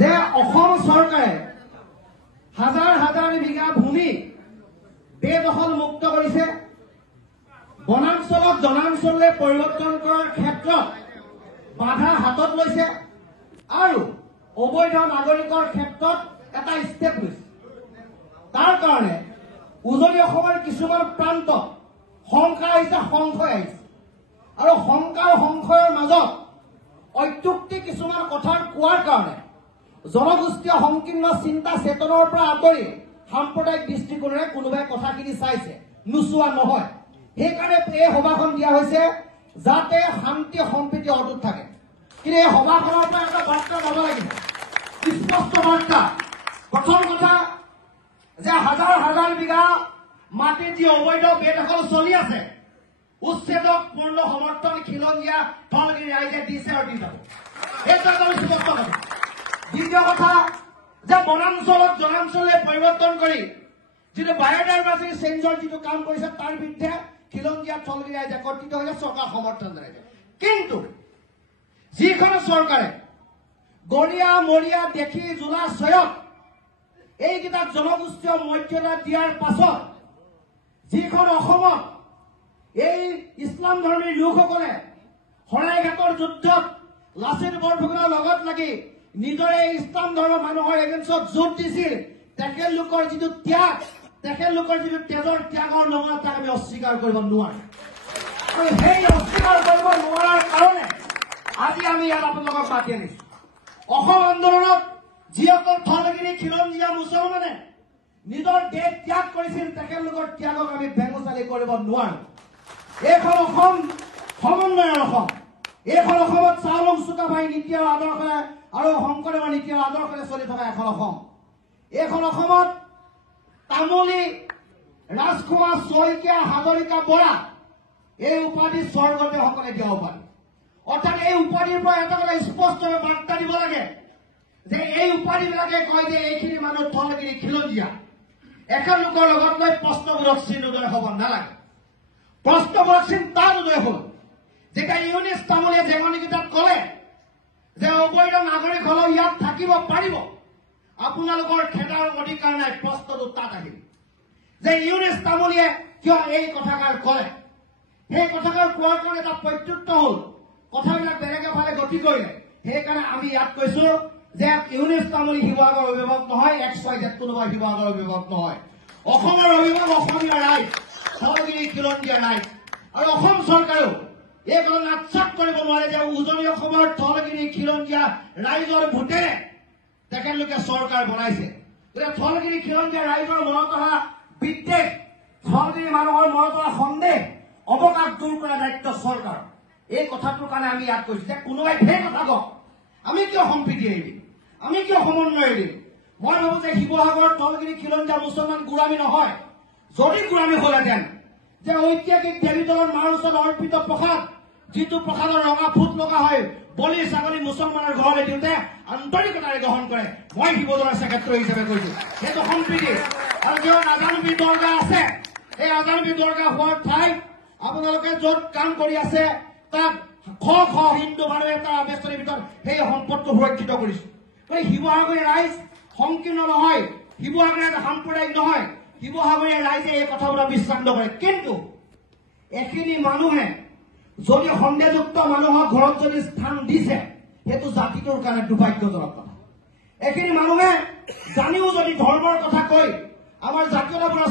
যে অসম চৰকাৰে হাজাৰ হাজাৰ বিঘা ভূমি বেদখল মুক্ত কৰিছে, বনাঞ্চলক জনাঞ্চললৈ পৰিৱৰ্তন কৰাৰ ক্ষেত্ৰত বাধা হাতত লৈছে আৰু অবৈধ নাগৰিকৰ ক্ষেত্ৰত এটা ষ্টেপ লৈছে। তাৰ কাৰণে উজনি অসমৰ কিছুমান প্ৰান্তত শংকা আহিছে, সংশয় আহিছে আৰু শংকা সংশয়ৰ মাজত অত্যুক্তি কিছুমান কথা কোৱাৰ কাৰণে জনগোষ্ঠীয় সংকীৰ্ণ চিন্তা চেতনৰ পৰা আঁতৰি সাম্প্ৰদায়িক দৃষ্টিকোণেৰে কোনোবাই কথাখিনি চাইছে, নোচোৱা নহয়। সেইকাৰণে এই সভাখন দিয়া হৈছে যাতে শান্তি সম্প্ৰীতি অটুট থাকে। কিন্তু এই সভাখনৰ পৰা এটা বাৰ্তা যাব লাগিব, স্পষ্ট বাৰ্তা। প্ৰথম কথা যে হাজাৰ হাজাৰ বিঘা মাটিত যি অবৈধ বেদখল চলি আছে, উচ্ছেদক পূৰ্ণ সমৰ্থন খিলঞ্জীয়া ধলগিৰি ৰাইজে দিছে আৰু দি যাব। এইটো এটা স্পষ্ট কথা। দ্বিতীয় কথা যে বনাঞ্চলক জনাঞ্চললৈ পৰিৱৰ্তন কৰি যিটো বায়'ডাইভাৰ্চিটি চেঞ্জৰ যিটো কাম কৰিছে তাৰ বিৰুদ্ধে খিলঞ্জীয়া ধলগিৰি ৰাইজে একত্ৰিত হৈছে, চৰকাৰ সমৰ্থন জনাইছে। কিন্তু যিখন চৰকাৰে গৰিয়া মৰিয়া দেখি জোলা চয়ত এইকেইটা জনগোষ্ঠীয় মৰ্যাদা দিয়াৰ পাছত যিখন অসমত এই ইছলাম ধৰ্মীৰ লোকসকলে শৰাইঘাটৰ যুদ্ধত লাচিত বৰফুকনৰ লগত লাগি নিজৰে ইছলাম ধৰ্মৰ মানুহৰ এগেইনষ্টত যুঁজ দিছিল, তেখেতলোকৰ যিটো ত্যাগ, তেখেতলোকৰ যিটো তেজৰ ত্যাগৰ নমুনা তাক আমি অস্বীকাৰ কৰিব নোৱাৰো। আৰু সেই অস্বীকাৰ কৰিব নোৱাৰাৰ কাৰণে আজি আমি ইয়াত আপোনালোকক মাতি আনিছো। অসম আন্দোলনত যিসকল ধলগিৰি খিলঞ্জীয়া মুছলমানে নিজৰ দেশ ত্যাগ কৰিছিল, তেখেতলোকৰ ত্যাগক আমি ভেঙুচালি কৰিব নোৱাৰো। এইখন অসম সমন্বয়ৰ অসম। এইখন অসমত চাওলুং চুকাফাই নীতি আৰু আদৰ্শৰে আৰু শংকৰদেৱৰ নীতি আৰু আদৰ্শৰে চলি থকা এখন অসম। এইখন অসমত তামুলী, ৰাজখোৱা, শইকীয়া, হাজৰিকা, বৰা এই উপাধি স্বৰ্গদেউসকলে দিয়া উপাধি। অৰ্থাৎ এই উপাধিৰ পৰা এটা কথা স্পষ্ট বাৰ্তা দিব লাগে যে এই উপাধিবিলাকে কয় যে এইখিনি মানুহ ধলগিৰি খিলঞ্জীয়া। এখেতলোকৰ লগত লৈ প্ৰশ্নবোধক চিন উদয় হ'ব নালাগে। প্ৰশ্নবোধক চিন তাত উদয় হ'ল যেতিয়া ইউনিছ তামুলীয়ে জেঙনিকেইটাত ক'লে যে অবৈধ নাগৰিক হলেও ইয়াত থাকিব পাৰিব, আপোনালোকৰ খেদাৰ অধিকাৰ নাই। প্ৰশ্নটো তাত আহিল যে ইউনিছ তামুলীয়ে কিয় এই কথাষাৰ ক'লে। সেই কথাষাৰ কোৱাৰ কাৰণে এটা প্ৰত্যুত্তৰ হ'ল, কথাবিলাক বেলেগ এফালে গতি কৰিলে। সেইকাৰণে আমি ইয়াত কৈছো যে ইউনিছ তামুলী শিৱসাগৰ অভিভাৱক নহয়, XYZ কোনোবা শিৱসাগৰ অভিভাৱক নহয়। অসমৰ অভিভাৱক অসমীয়া ৰাইজ, ধলগিৰি খিলঞ্জীয়া ৰাইজ। আৰু অসম চৰকাৰেও এই কথা আচ্ছাদ কৰিব নোৱাৰে যে উজনি অসমৰ ধলগিৰি খিলঞ্জীয়া ৰাইজৰ ভোটেৰে তেখেতলোকে চৰকাৰ বনাইছে। গতিকে ধলগিৰি খিলঞ্জীয়া ৰাইজৰ মনত অহা বিদ্বেষ, ধলগিৰি মানুহৰ মনত অহা সন্দেহ, অৱকাশ দূৰ কৰা দায়িত্ব চৰকাৰ। এই কথাটোৰ কাৰণে আমি ইয়াত কৈছো যে কোনোবাই সেই কথা কওক, আমি কিয় সম্প্ৰীতি এৰি দিম, আমি কিয় সমন্বয় এৰি দিম। মই ভাবো যে শিৱসাগৰৰ ধলগিৰি খিলঞ্জীয়া মুছলমান গোলামী নহয়। যদি গোলামী হলহেঁতেন যে ঐতিহাসিক দেৱীদলৰ মাৰ ওচৰত অৰ্পিত প্ৰসাদ, যিটো প্ৰসাদৰ ৰঙা ফুট লগা হয়, বলি ছাগলী মুছলমানৰ ঘৰলৈ দিওঁতে আন্তৰিকতাৰে গ্ৰহণ কৰে। মই শিৱদৌলৰ ছেক্ৰেটাৰী হিচাপে কৈছো সেইটো সম্প্ৰীতি। আৰু য'ত আজানবী দৰগাহ আছে, এই আজানবী দৰগাহ হোৱাৰ ঠাইত আপোনালোকে য'ত কাম কৰি আছে তাত শ শ হিন্দু মানুহে তাৰ আৱেষ্টনীৰ ভিতৰত সেই সম্পদটো সুৰক্ষিত কৰিছে। গতিকে শিৱসাগৰীয়া ৰাইজ সংকীৰ্ণ নহয়, শিৱসাগৰীয়া সাম্প্ৰদায়িক নহয়। শিৱসাগৰীয়া ৰাইজে এই কথাবোৰ বিশ্বাস নকৰে। কিন্তু এখিনি মানুহে যদি সন্দেহযুক্ত মানুহৰ ঘৰত যদি স্থান দিছে, সেইটো জাতিটোৰ কাৰণে দুৰ্ভাগ্যজনক কথা। এখিনি মানুহে জানিও যদি ধৰ্মৰ কথা কয়, আমাৰ জাতীয়তাবোৰৰ